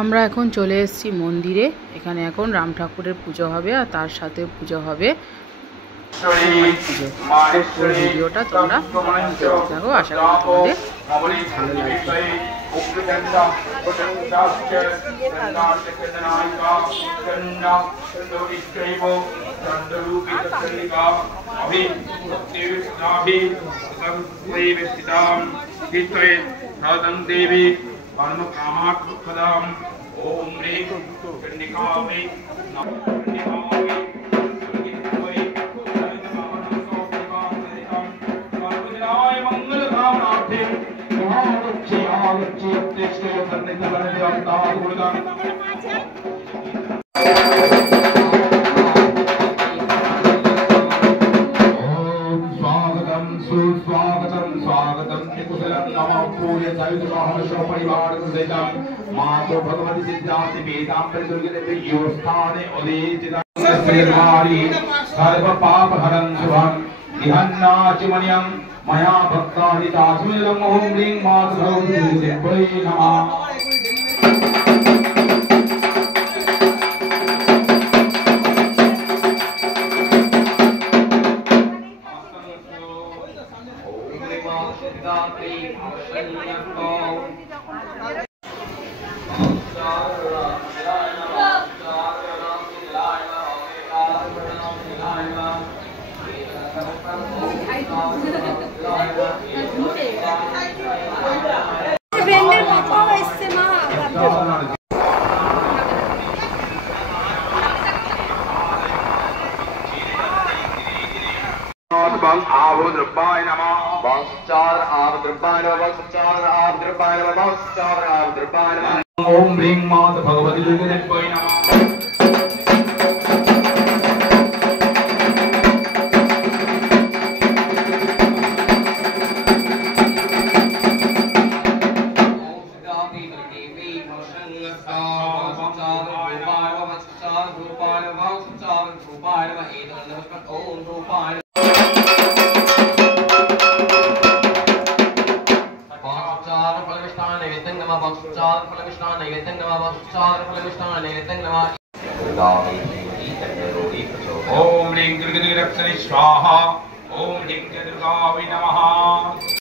আমরা এখন চলে এসেছি মন্দিরে। এখানে এখন রাম ঠাকুরের পুজো হবে আর তার সাথে পুজো হবে ভিডিওটা তোমরা দেখো, আশা করি তোমাদের ভালো লাগবে। ओम ह्रीं चंडिकामै मातो भगवती सिद्धांत वेदांत दुर्गे योस्थाने उदीचिता सर्वहारी सर्व पाप हरं शुभं ध्यानाचिमन्यं मया भक्तानि तास्मिन् ओम ह्रीं मातृभगवत्यै नमः। आभद्रपाय नमः वंशचार आभद्रपाय नमः वंशचार आभद्रपाय नमः वंशचार आभद्रपाय नमः। ओम ह्रीं मात भगवती दुर्गे नमः। ओम ह्रीं दुर्गे स्वाहा। ओम ह्रीं दुर्गावै नमः।